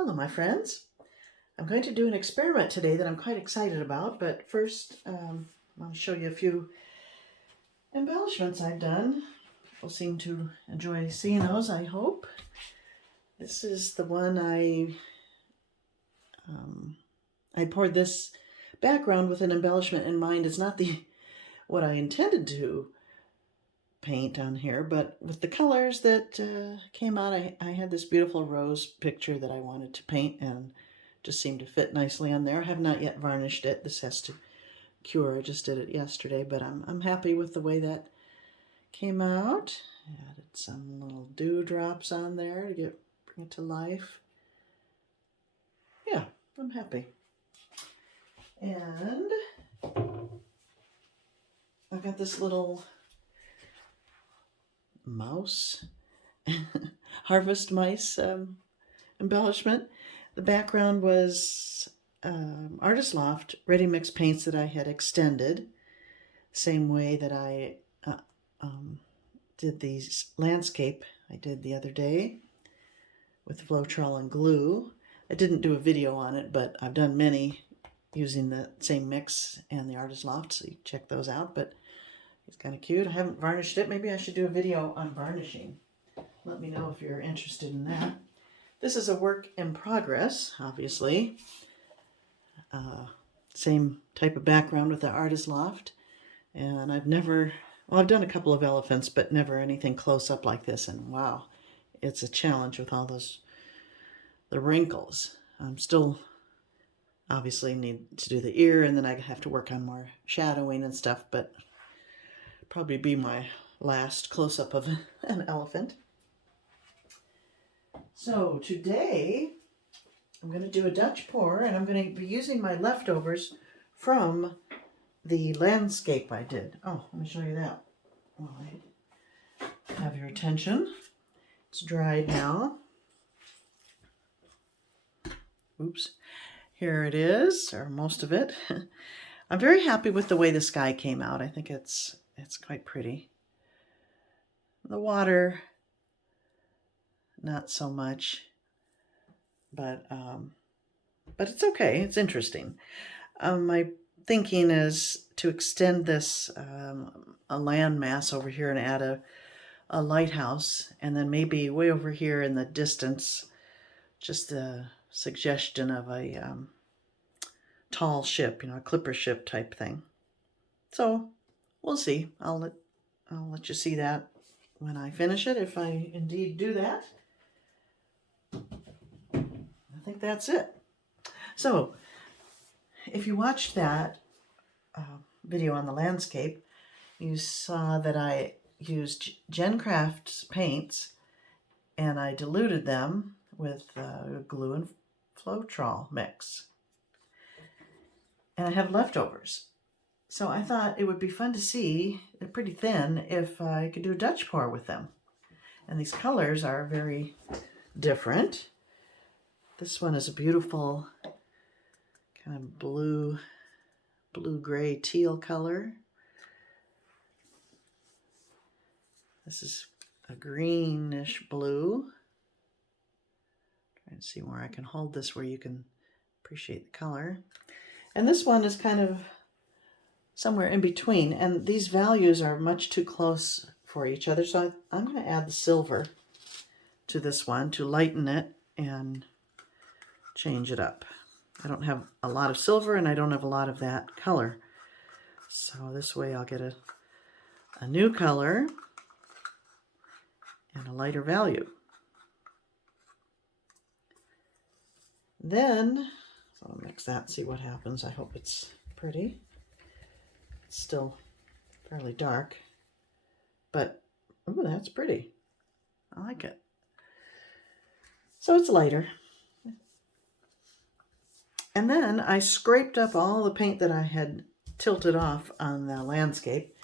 Hello, my friends. I'm going to do an experiment today that I'm quite excited about, but first I'll show you a few embellishments I've done. People seem to enjoy seeing those, I hope. This is the one I poured this background with an embellishment in mind. It's not what I intended to paint on here, but with the colors that came out, I had this beautiful rose picture that I wanted to paint and just seemed to fit nicely on there. I have not yet varnished it. This has to cure. I just did it yesterday, but I'm happy with the way that came out. I added some little dewdrops on there to bring it to life. Yeah, I'm happy. And I've got this little mouse, harvest mice embellishment. The background was Artist Loft ready mix paints that I had extended, same way that I did these landscape I did the other day with Floetrol and glue. I didn't do a video on it, but I've done many using the same mix and the Artist Loft, so you check those out. But it's kind of cute. I haven't varnished it. Maybe I should do a video on varnishing. Let me know if you're interested in that. This is a work in progress, obviously. Same type of background with the Artist Loft. And I've done a couple of elephants, but never anything close up like this. And wow, it's a challenge with all the wrinkles. I'm still obviously need to do the ear, and then I have to work on more shadowing and stuff, but probably be my last close-up of an elephant. So today I'm going to do a Dutch pour, and I'm going to be using my leftovers from the landscape I did. Oh, let me show you that while I have your attention. It's dried now. Oops. Here it is, or most of it. I'm very happy with the way the sky came out. I think it's quite pretty. The water, not so much, but it's okay. It's interesting. My thinking is to extend this a land mass over here and add a lighthouse, and then maybe way over here in the distance, just a suggestion of a tall ship, a clipper ship type thing. So we'll see. I'll let you see that when I finish it, if I indeed do that. I think that's it. So if you watched that video on the landscape, you saw that I used Gencrafts paints and I diluted them with glue and Floetrol mix. And I have leftovers. So I thought it would be fun to see, they're pretty thin, if I could do a Dutch pour with them. And these colors are very different. This one is a beautiful kind of blue-gray teal color. This is a greenish blue. Trying to see where I can hold this where you can appreciate the color. And this one is kind of somewhere in between, and these values are much too close for each other, so I'm going to add the silver to this one to lighten it and change it up. I don't have a lot of silver and I don't have a lot of that color, so this way I'll get a new color and a lighter value. Then I'll mix that and see what happens. I hope it's pretty. It's still fairly dark, but ooh, that's pretty. I like it. So it's lighter. And then I scraped up all the paint that I had tilted off on the landscape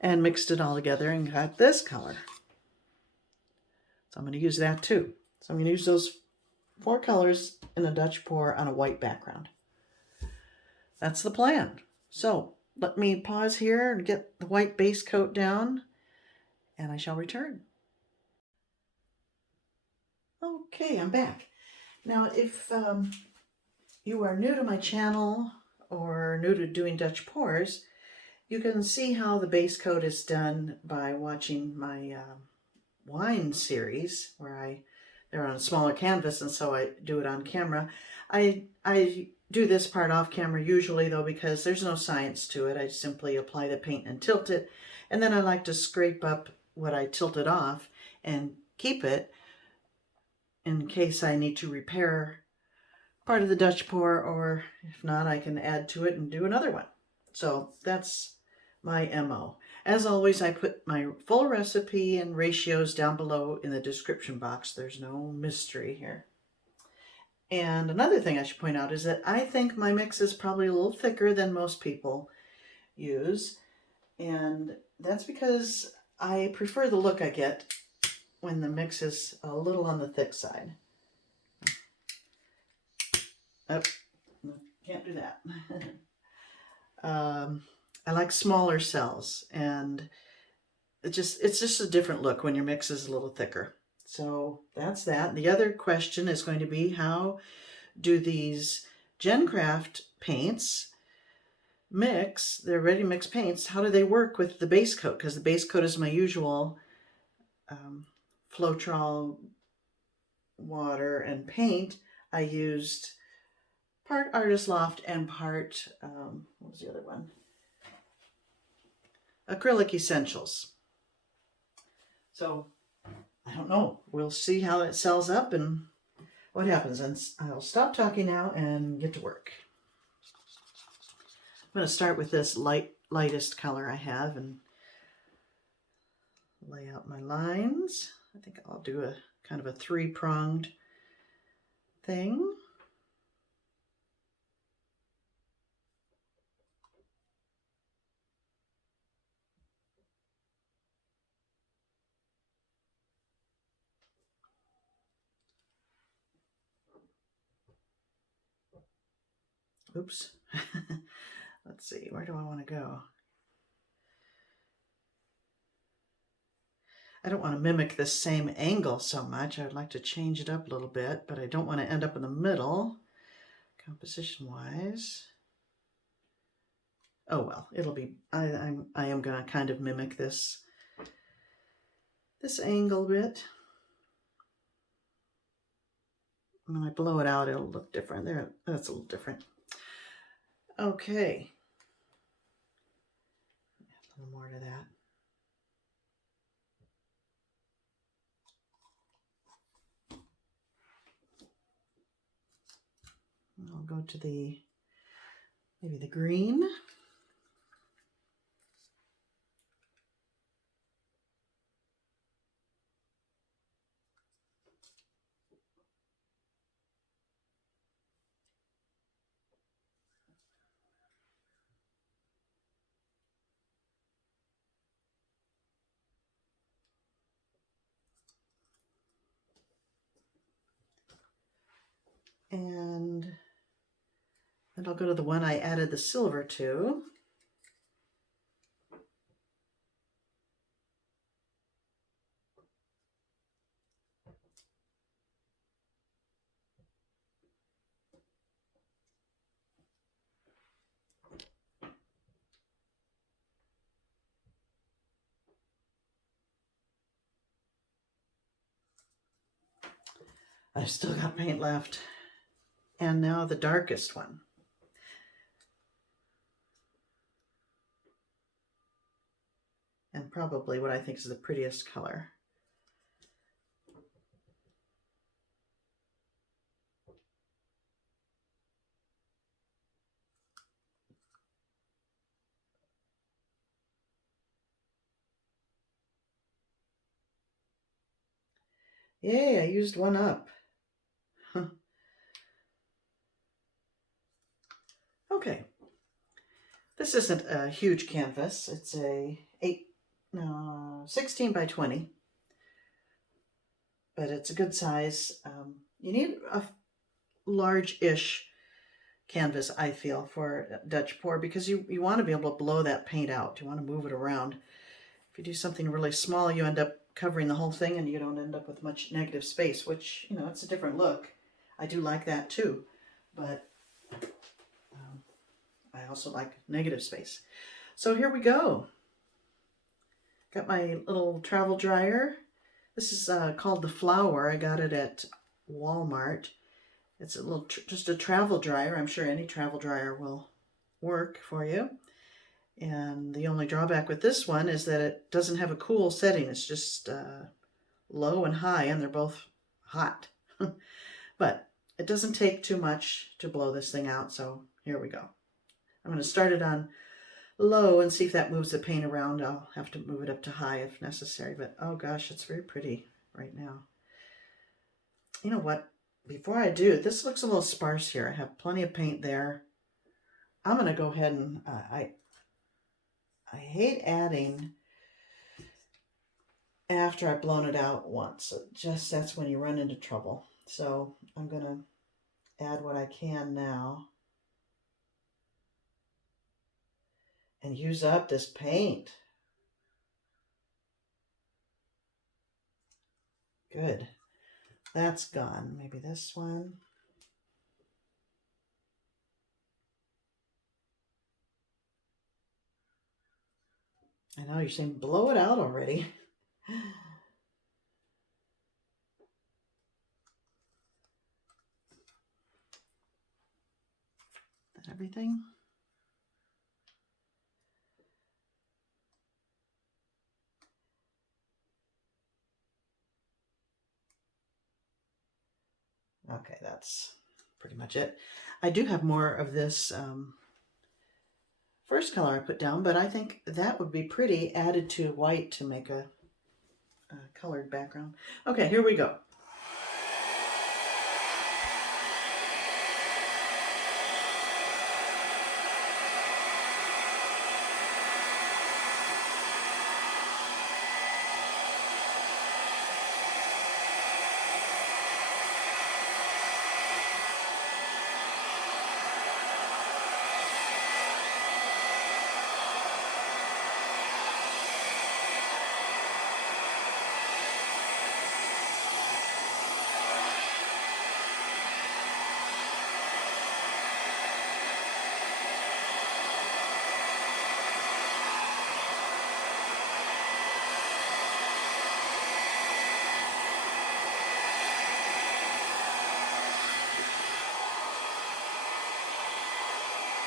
and mixed it all together and got this color. So I'm going to use that too. So I'm going to use those 4 colors in a Dutch pour on a white background. That's the plan. So let me pause here and get the white base coat down, and I shall return. Okay, I'm back. Now, if you are new to my channel or new to doing Dutch pours, you can see how the base coat is done by watching my wine series, where they're on a smaller canvas, and so I do it on camera. I do this part off camera usually, though, because there's no science to it. I simply apply the paint and tilt it, and then I like to scrape up what I tilted off and keep it in case I need to repair part of the Dutch pour, or if not, I can add to it and do another one. So that's my MO. As always, I put my full recipe and ratios down below in the description box. There's no mystery here. And another thing I should point out is that I think my mix is probably a little thicker than most people use. And that's because I prefer the look I get when the mix is a little on the thick side. Oh, can't do that. I like smaller cells, and it's just a different look when your mix is a little thicker. So that's that. The other question is going to be, how do these Gencraft paints mix, they're ready mix paints, how do they work with the base coat? Because the base coat is my usual Floetrol water and paint. I used part Artist Loft and part, what was the other one? Acrylic Essentials. So, I don't know. We'll see how it sells up and what happens. And I'll stop talking now and get to work. I'm going to start with this lightest color I have and lay out my lines. I think I'll do a kind of a three-pronged thing. Oops. Let's see, where do I want to go? I don't want to mimic this same angle so much. I'd like to change it up a little bit, but I don't want to end up in the middle, composition-wise. Oh well, it'll be, I am going to kind of mimic this angle a bit. When I blow it out, it'll look different. There, that's a little different. Okay. A little more to that. I'll go to maybe the green. And I'll go to the one I added the silver to. I've still got paint left. And now the darkest one. And probably what I think is the prettiest color. Yay, I used one up. Okay. This isn't a huge canvas. It's a 16 by 20. But it's a good size. You need a large-ish canvas, I feel, for Dutch pour, because you want to be able to blow that paint out. You want to move it around. If you do something really small, you end up covering the whole thing and you don't end up with much negative space, which, you know, it's a different look. I do like that too, but I also like negative space. So here we go. Got my little travel dryer. This is called the Flower. I got it at Walmart. It's a little, just a travel dryer. I'm sure any travel dryer will work for you. And the only drawback with this one is that it doesn't have a cool setting. It's just low and high, and they're both hot. But it doesn't take too much to blow this thing out, so here we go. I'm going to start it on low and see if that moves the paint around. I'll have to move it up to high if necessary, but oh gosh, it's very pretty right now. You know what? Before I do, this looks a little sparse here. I have plenty of paint there. I'm going to go ahead and, I hate adding after I've blown it out once. Just that's when you run into trouble. So I'm going to add what I can now and use up this paint. Good. That's gone. Maybe this one. I know you're saying blow it out already. Everything. Okay, that's pretty much it. I do have more of this first color I put down, but I think that would be pretty added to white to make a colored background. Okay, here we go.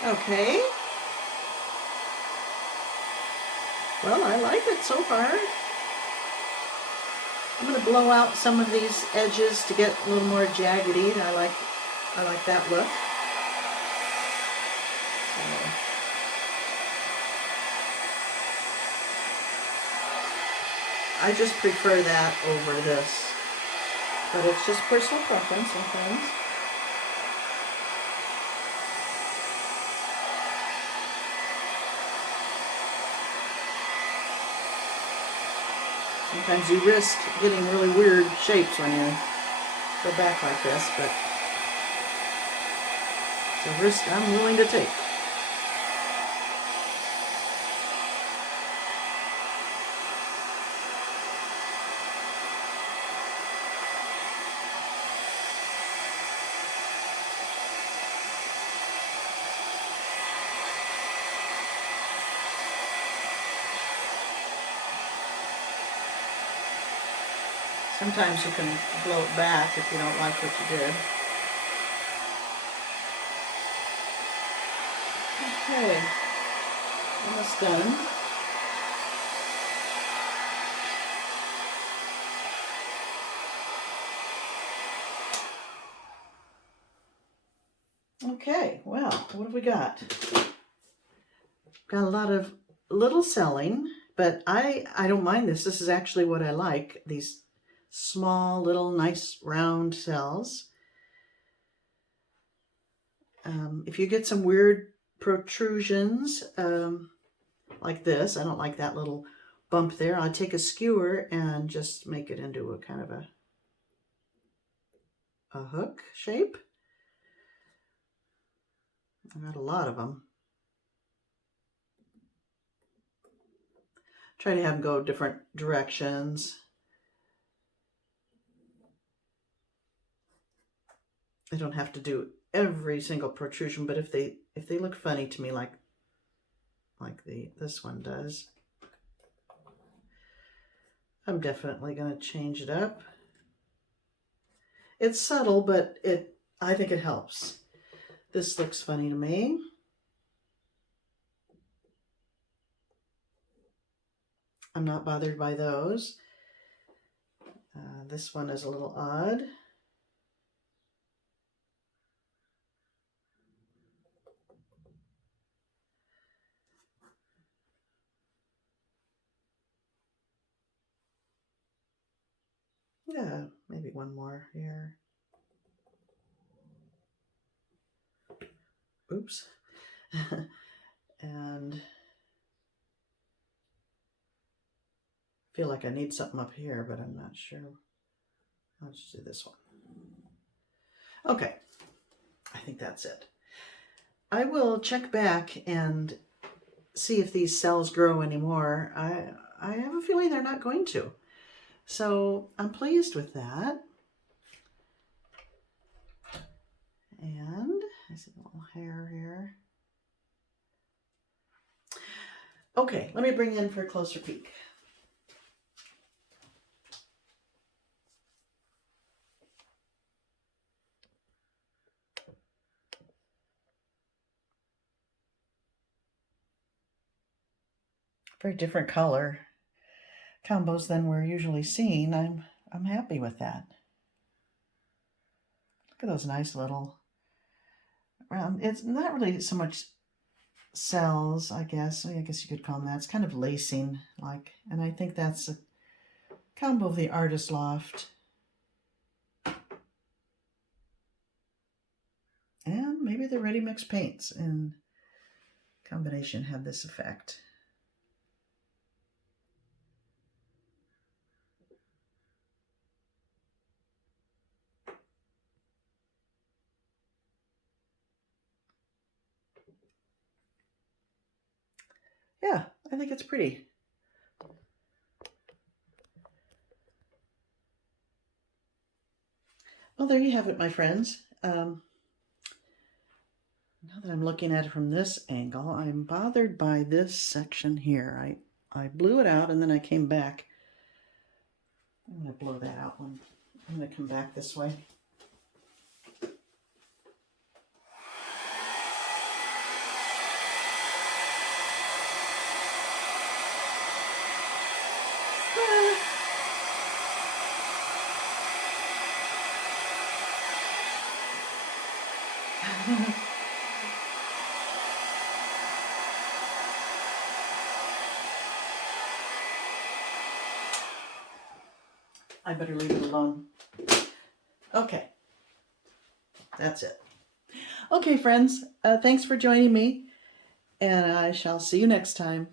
Okay. Well, I like it so far. I'm going to blow out some of these edges to get a little more jaggedy. I like that look. So, I just prefer that over this, but it's just personal preference sometimes. Sometimes you risk getting really weird shapes when you go back like this, but it's a risk I'm willing to take. Sometimes you can blow it back if you don't like what you did. Okay, almost done. Okay, well, what have we got? Got a lot of little selling, but I don't mind this. This is actually what I like, these small little nice round cells. If you get some weird protrusions like this, I don't like that little bump there, I'll take a skewer and just make it into a kind of a hook shape. I've got a lot of them. Try to have them go different directions. I don't have to do every single protrusion, but if they look funny to me, like this one does, I'm definitely going to change it up. It's subtle, but I think it helps. This looks funny to me. I'm not bothered by those. This one is a little odd. Yeah, maybe one more here. Oops. And feel like I need something up here, but I'm not sure. I'll just do this one. Okay, I think that's it. I will check back and see if these cells grow anymore. I have a feeling they're not going to. So I'm pleased with that. And I see a little hair here. Okay, let me bring you in for a closer peek. Very different color combos than we're usually seeing. I'm happy with that. Look at those nice little round. It's not really so much cells, I guess. I guess you could call them that. It's kind of lacing, like, and I think that's a combo of the Artist Loft and maybe the Ready Mix paints in combination have this effect. Yeah, I think it's pretty. Well, there you have it, my friends. Now that I'm looking at it from this angle, I'm bothered by this section here. I blew it out and then I came back. I'm going to blow that out when I'm going to come back this way. I better leave it alone. Okay, that's it. Okay, friends, thanks for joining me, and I shall see you next time.